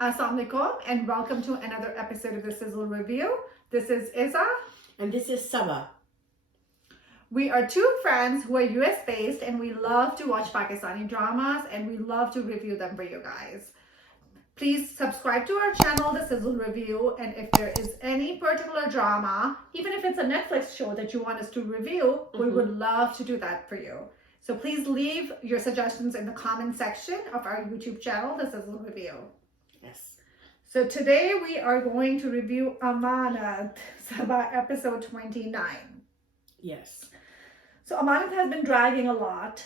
Assalamu alaikum and welcome to another episode of the Sizzle Review. This is Isa. And this is Saba. We are two friends who are US based and we love to watch Pakistani dramas and we love to review them for you guys. Please subscribe to our channel, the Sizzle Review, and if there is any particular drama, even if it's a Netflix show that you want us to review, we would love to do that for you. So please leave your suggestions in the comment section of our YouTube channel, the Sizzle Review. Yes. So today we are going to review Amanat, Sabah episode 29. Yes. So Amanat has been dragging a lot.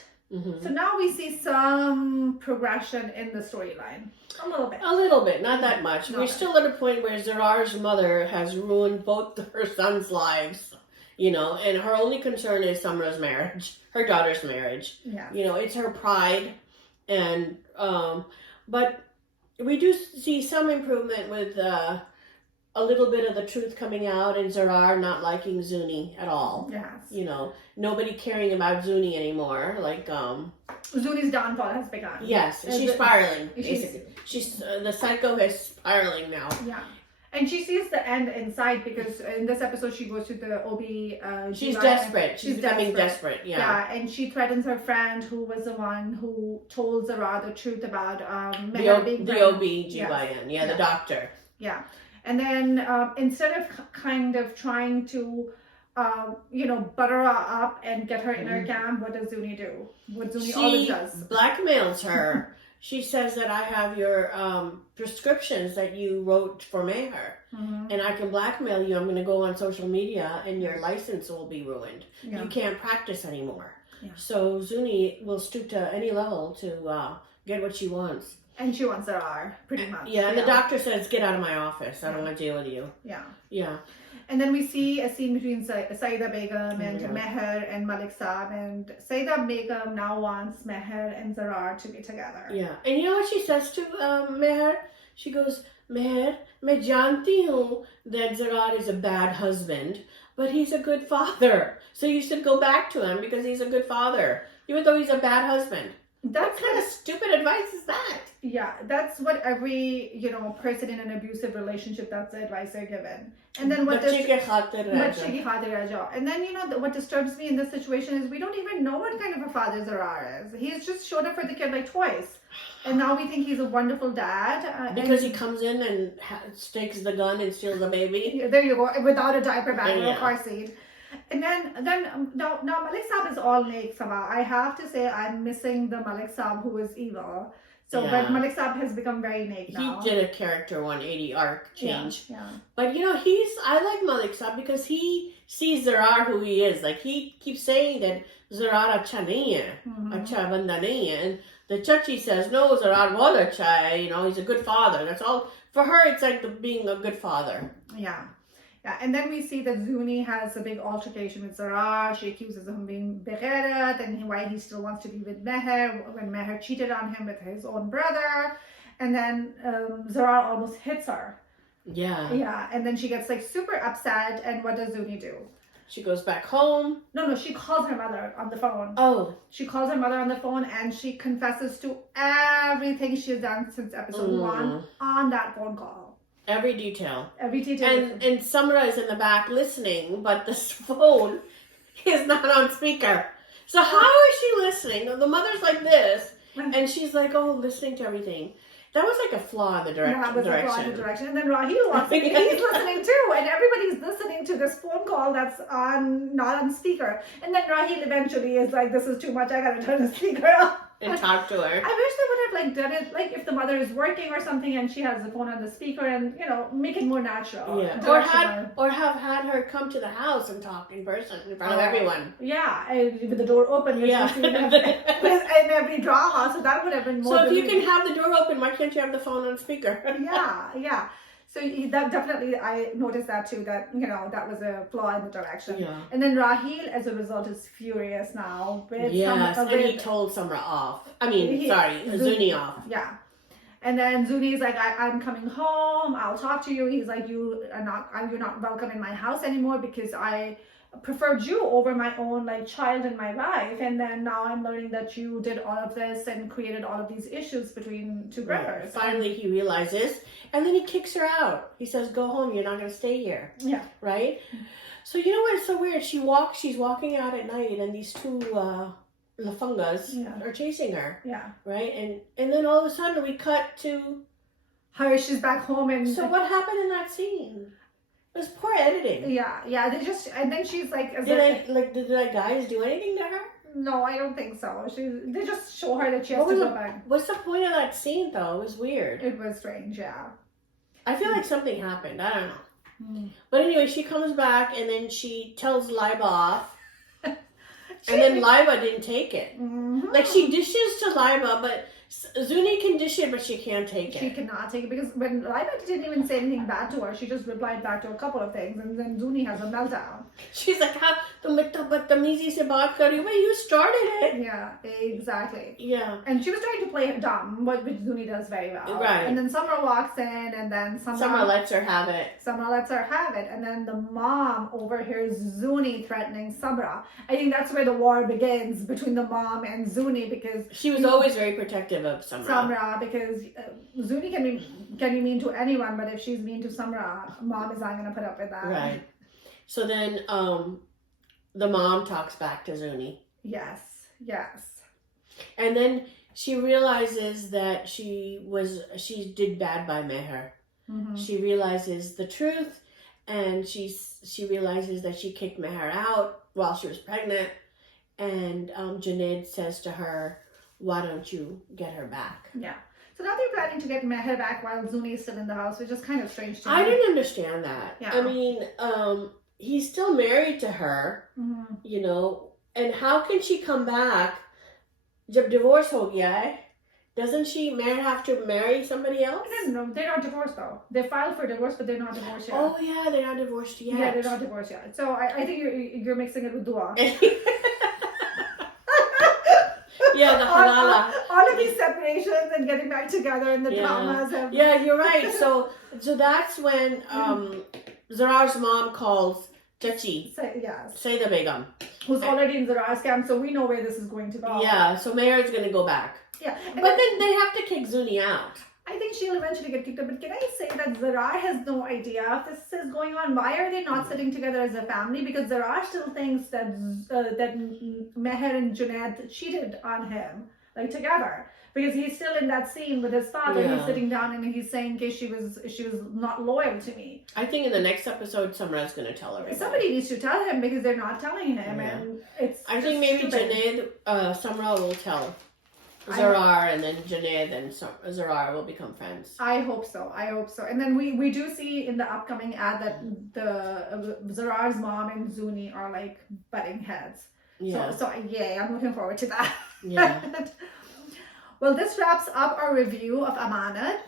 So now we see some progression in the storyline. A little bit. A little bit, not that much. Not We're that. still at a point where Zarar's mother has ruined both her sons' lives, and her only concern is Samra's marriage, her daughter's marriage. Yeah. It's her pride, and but we do see some improvement with a little bit of the truth coming out and Zarar not liking Zuni at all. Yes. Nobody caring about Zuni anymore. Like, Zuni's downfall has begun. yes, she's spiraling, basically. She's the psycho is spiraling now. Yeah. And she sees the end in sight because in this episode she goes to the OB. She's desperate. She's becoming desperate. Yeah. Yeah, and she threatens her friend who was the one who told Zarar the truth about the Meher being OB-GYN. Yeah, the doctor. Yeah. And then instead of kind of trying to, butter her up and get her in her camp, what does Zuni do? What Zuni always does. She blackmails her. She says that I have your prescriptions that you wrote for Meher, and I can blackmail you. I'm going to go on social media, and your license will be ruined. Yeah. You can't practice anymore. Yeah. So Zuni will stoop to any level to get what she wants. And she wants Zarar, pretty much. Yeah, and the doctor says, get out of my office. I don't want to deal with you. Yeah. Yeah. And then we see a scene between Saida Begum and Meher and Malik Sahib. And Saida Begum now wants Meher and Zarar to be together. Yeah. And you know what she says to Meher? She goes, Meher, मैं जानती हूँ that Zarar is a bad husband, but he's a good father. So you should go back to him because he's a good father, even though he's a bad husband. That's what kind of stupid advice is that? Yeah, that's what every, person in an abusive relationship, that's the advice they're given. And then what Bachche ke khaatir reh jao. And then, what disturbs me in this situation is we don't even know what kind of a father Zarar is. He's just showed up for the kid like twice. And now we think he's a wonderful dad. Because he comes in and stakes the gun and steals the baby. There you go, without a diaper bag or a car seat. And then now Malik Sahib is all Naik Sabah. I have to say I'm missing the Malik Sahib who is evil. So, but Malik Sahib has become very Naik now. He did a character 180 arc change. Yeah. But I like Malik Sahib because he sees Zarar who he is. Like he keeps saying that Zarar acha nahi hai, acha banda nahi hai. And the chachi says, no, Zarar bahut acha hai, he's a good father. That's all. For her, it's like being a good father. Yeah. Yeah, and then we see that Zuni has a big altercation with Zarar. She accuses him of being begheret and why he still wants to be with Meher when Meher cheated on him with his own brother. And then Zarar almost hits her. Yeah. Yeah, and then she gets like super upset. And what does Zuni do? She goes back home. No, she calls her mother on the phone. Oh. She calls her mother on the phone and she confesses to everything she's done since episode 1 on that phone call. Every detail. Every detail. And Samra is in the back listening, but this phone is not on speaker. So how is she listening? The mother's like this, and she's like, listening to everything. That was like a flaw in the direction. Yeah, it was a flaw in the direction. And then Raheel wants to, he's listening too, and everybody's listening to this phone call that's not on speaker. And then Raheel eventually is like, this is too much, I gotta turn the speaker off. And talk to her. I wish they would have done it if the mother is working or something and she has the phone on the speaker and make it more natural. Yeah. Or have had her come to the house and talk in person in front of everyone. Yeah, with the door open. Yeah. In every drama, so that would have been more. So if you can have the door open, why can't you have the phone on speaker? Yeah. So that definitely, I noticed that too, that, that was a flaw in the direction. Yeah. And then Raheel, as a result, is furious now. And he told Samra off. Zuni off. Yeah. And then Zuni's like, I'm coming home, I'll talk to you. He's like, you're not welcome in my house anymore because I preferred you over my own like child in my life, and then now I'm learning that you did all of this and created all of these issues between two brothers. Finally, he realizes, and then he kicks her out. He says, "Go home. You're not going to stay here." Yeah. Right. So you know what's so weird? She's walking out at night, and these two lafungas are chasing her. Yeah. Right. And then all of a sudden we cut to her. She's back home, and so what happened in that scene? It was poor editing. Yeah. They just, and then she's like, did the guys do anything to her? No, I don't think so. They just show her that she has to go back. What's the point of that scene though? It was weird. It was strange, yeah. I feel like something happened. I don't know. But anyway, she comes back and then she tells Liba off. And then Liba didn't take it. Like she dishes to Liba, but Zuni can dish it, but she can't take it. She cannot take it because when Liba didn't even say anything bad to her, she just replied back to a couple of things, and then Zuni has a meltdown. She's like, "How तुम इतना बदतमीजी से बात कर रही हो? You started it." Yeah, exactly. Yeah. And she was trying to play it dumb, which Zuni does very well. Right. And then Summer walks in, and then Summer lets her have it. Summer lets her have it, and then the mom overhears Zuni threatening Samra. I think that's where the war begins between the mom and Zuni, because she was always very protective of Samra, because Zuni can be mean to anyone, but if she's mean to Samra, mom is not going to put up with that. Right. So then the mom talks back to Zuni. Yes. And then she realizes that she did bad by Meher. She realizes the truth, and she realizes that she kicked Meher out while she was pregnant. And Junaid says to her, "Why don't you get her back?" Yeah. So now they're planning to get Meher back while Zuni is still in the house, which is kind of strange to me. I didn't understand that. Yeah. I mean, he's still married to her, you know, and how can she come back? Jab divorce ho gaya hai, doesn't Meher have to marry somebody else? No, they're not divorced though. They filed for divorce, but they're not divorced yet. Oh yeah, they're not divorced yet. Yeah, they're not divorced yet. So I think you're mixing it with Dua. Yeah, the halala. All of these separations and getting back together and the dramas. Yeah, you're right. So that's when Zarar's mom calls Chachi. Saida Begum. Who's already in Zarar's camp, so we know where this is going to go. Yeah, so Meher's going to go back. Yeah. But then they have to kick Zuni out. I think she'll eventually get kicked out. But can I say that Zarar has no idea if this is going on? Why are they not sitting together as a family? Because Zarar still thinks that Meher and Junaid cheated on him, like together. Because he's still in that scene with his father. He's sitting down and he's saying, "Okay, she was not loyal to me." I think in the next episode, Samra's going to tell everybody. Somebody needs to tell him because they're not telling him, and it's. I think maybe Junaid, Samra will tell Zarar, and then Junaid and Zarar will become friends. I hope so. And then we do see in the upcoming ad that the Zarar's mom and Zuni are like butting heads. Yeah. So yay, I'm looking forward to that. Yeah. Well, this wraps up our review of Amanat.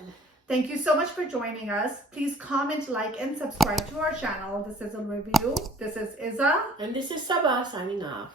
Thank you so much for joining us. Please comment, like, and subscribe to our channel. This is a review. This is Iza. And this is Sabah signing off.